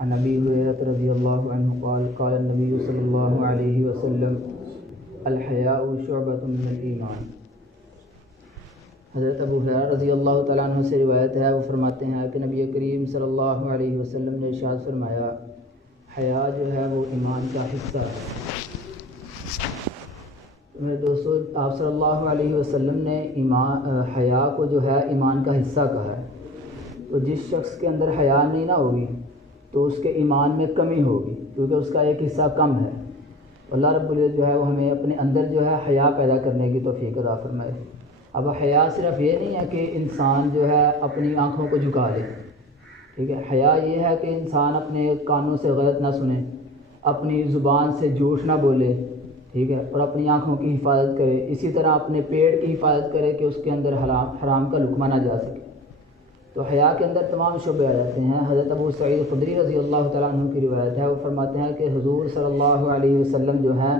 عن ابی ہریرہ رضی اللہ عنہ قال قال النبی صلی اللہ علیہ وسلم الحیاء شعبۃ من الایمان۔ حضرت ابو ہریرہ رضی اللہ تعالیٰ عنہ سے روایت ہے، وہ فرماتے ہیں کہ نبی کریم صلی اللہ علیہ وسلم نے ارشاد فرمایا، حیا جو ہے وہ ایمان کا حصہ ہے۔ میرے دوستو، آپ صلی اللہ علیہ وسلم نے حیا کو جو ہے ایمان کا حصہ کہا ہے۔ تو جس شخص کے اندر حیا نہیں نہ ہوگی تو اس کے ایمان میں کمی ہوگی، کیونکہ اس کا ایک حصہ کم ہے۔ اللہ رب العزت جو ہے وہ ہمیں اپنے اندر جو ہے حیا پیدا کرنے کی توفیق عطا فرمائے۔ اب حیا صرف یہ نہیں ہے کہ انسان جو ہے اپنی آنکھوں کو جھکا لے، ٹھیک ہے۔ حیا یہ ہے کہ انسان اپنے کانوں سے غلط نہ سنے، اپنی زبان سے جھوٹ نہ بولے، ٹھیک ہے، اور اپنی آنکھوں کی حفاظت کرے، اسی طرح اپنے پیٹ کی حفاظت کرے کہ اس کے اندر حرام کا لقمہ نہ جا سکے۔ تو حیا کے اندر تمام شعبے آ جاتے ہیں۔ حضرت ابو سعید خدری رضی اللہ تعالیٰ عنہ کی روایت ہے، وہ فرماتے ہیں کہ حضور صلی اللہ علیہ وسلم جو ہیں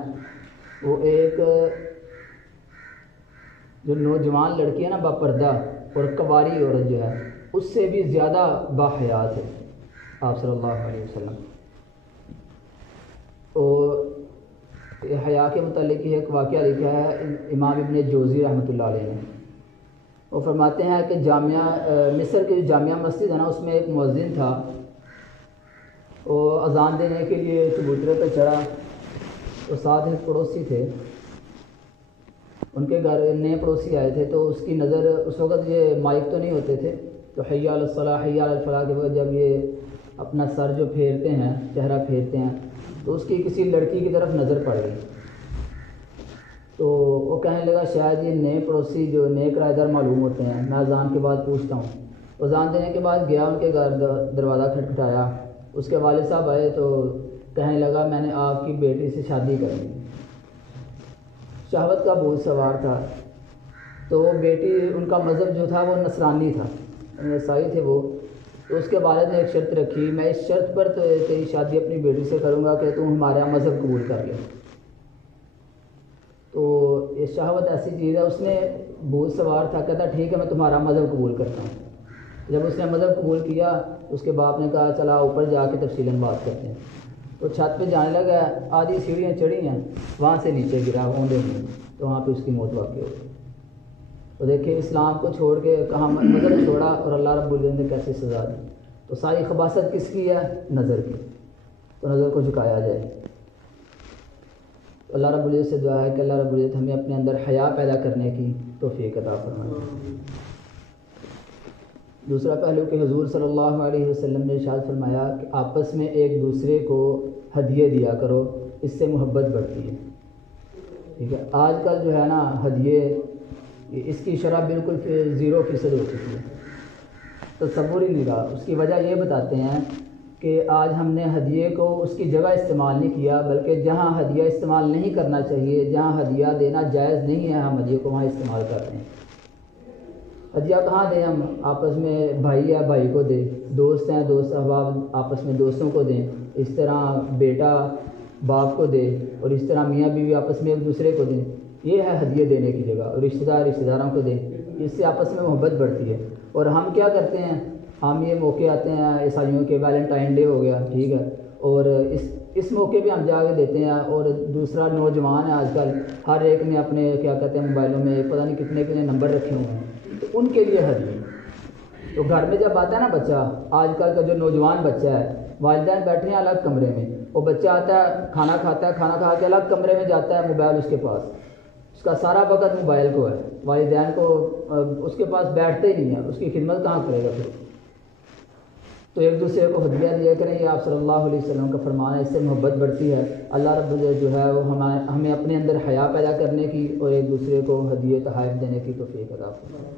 وہ ایک جو نوجوان لڑکی ہے نا باپردہ اور کنواری عورت جو ہے اس سے بھی زیادہ باحیا تھے آپ صلی اللہ علیہ وسلم۔ اور حیا کے متعلق ایک واقعہ لکھا ہے امام ابن جوزی رحمۃ اللہ علیہ نے۔ وہ فرماتے ہیں کہ مصر کی جامعہ مسجد ہے نا، اس میں ایک مؤذن تھا، وہ اذان دینے کے لیے چبوترے پہ چڑھا، تو ساتھ ایک پڑوسی تھے، ان کے گھر نئے پڑوسی آئے تھے، تو اس کی نظر اس وقت یہ مائک تو نہیں ہوتے تھے، تو حی علی الصلاۃ حی علی الفلاح کے وقت جب یہ اپنا سر جو پھیرتے ہیں، چہرہ پھیرتے ہیں، تو اس کی کسی لڑکی کی طرف نظر پڑ گئی۔ تو وہ کہنے لگا شاید یہ نئے پڑوسی جو نئے کرایہ دار معلوم ہوتے ہیں، میں اذان کے بعد پوچھتا ہوں۔ اذان دینے کے بعد گیا ان کے گھر، دروازہ کھٹکھٹایا، اس کے والد صاحب آئے تو کہنے لگا میں نے آپ کی بیٹی سے شادی کرنی۔ شہوت کا بوجھ سوار تھا، تو وہ بیٹی ان کا مذہب جو تھا وہ نصرانی تھا، عیسائی تھے وہ۔ تو اس کے والد نے ایک شرط رکھی، میں اس شرط پر تو تیری شادی اپنی بیٹی سے کروں گا کہ تم ہمارا مذہب قبول کر لے۔ تو یہ شہوت ایسی چیز ہے، اس نے بوجھ سوار تھا، کہتا ٹھیک ہے میں تمہارا مذہب قبول کرتا ہوں۔ جب اس نے مذہب قبول کیا، اس کے باپ نے کہا چلا اوپر جا کے تفصیلاً بات کرتے ہیں۔ تو چھت پہ جانے لگا، آدھی سیڑھیاں چڑھی ہیں، وہاں سے نیچے گرا اونڈے میں، تو وہاں پہ اس کی موت واقع ہو گئی۔ تو دیکھیں اسلام کو چھوڑ کے کہاں مذہب چھوڑا، اور اللہ رب العزت نے کیسی سزا دی۔ تو ساری خباثت کس کی ہے؟ نظر کی، تو نظر کو جھکایا جائے۔ اللہ رب العزت سے دعا ہے کہ اللہ رب العزت ہمیں اپنے اندر حیا پیدا کرنے کی توفیق عطا فرمائے۔ دوسرا پہلو کہ حضور صلی اللہ علیہ وسلم نے ارشاد فرمایا کہ آپس میں ایک دوسرے کو ہدیے دیا کرو، اس سے محبت بڑھتی ہے، ٹھیک ہے۔ آج کل جو ہے نا ہدیے، اس کی شرح بالکل 0% ہو چکی ہے، تصور ہی نہیں رہا۔ اس کی وجہ یہ بتاتے ہیں کہ آج ہم نے ہدیے کو اس کی جگہ استعمال نہیں کیا، بلکہ جہاں ہدیہ استعمال نہیں کرنا چاہیے، جہاں ہدیہ دینا جائز نہیں ہے، ہم ہدیے کو وہاں استعمال کرتے ہیں۔ ہدیہ کہاں دیں؟ ہم آپس میں بھائی ہے بھائی کو دیں، دوست ہیں دوست احباب آپس میں دوستوں کو دیں، اس طرح بیٹا باپ کو دے، اور اس طرح میاں بیوی آپس میں ایک دوسرے کو دیں، یہ ہے ہدیے دینے کی جگہ۔ اور رشتہ دار رشتہ داروں کو دیں، اس سے آپس میں محبت بڑھتی ہے۔ اور ہم کیا کرتے ہیں، ہم یہ موقع آتے ہیں عیسائیوں کے، ویلنٹائن ڈے ہو گیا، ٹھیک ہے، اور اس موقع پہ ہم جا کے دیتے ہیں۔ اور دوسرا نوجوان ہے آج کل، ہر ایک نے اپنے کیا کہتے ہیں موبائلوں میں پتہ نہیں کتنے نمبر رکھے ہوئے ہیں، تو ان کے لیے ہدیے۔ تو گھر میں جب آتا ہے نا بچہ، آج کل کا جو نوجوان بچہ ہے، والدین بیٹھے ہیں الگ کمرے میں، وہ بچہ آتا ہے کھانا کھاتا ہے، کھانا کھا کے الگ کمرے میں جاتا ہے، موبائل اس کے پاس، اس کا سارا وقت موبائل کو ہے، والدین کو اس کے پاس بیٹھتے ہی نہیں ہے، اس کی خدمت کہاں کرے گا پھر؟ تو ایک دوسرے کو ہدیہ دیا کریں، یہ آپ صلی اللہ علیہ وسلم کا فرمان ہے، اس سے محبت بڑھتی ہے۔ اللہ رب العزت جو ہے وہ ہمیں اپنے اندر حیا پیدا کرنے کی اور ایک دوسرے کو ہدیے تحائف دینے کی توفیق عطا فرمائے۔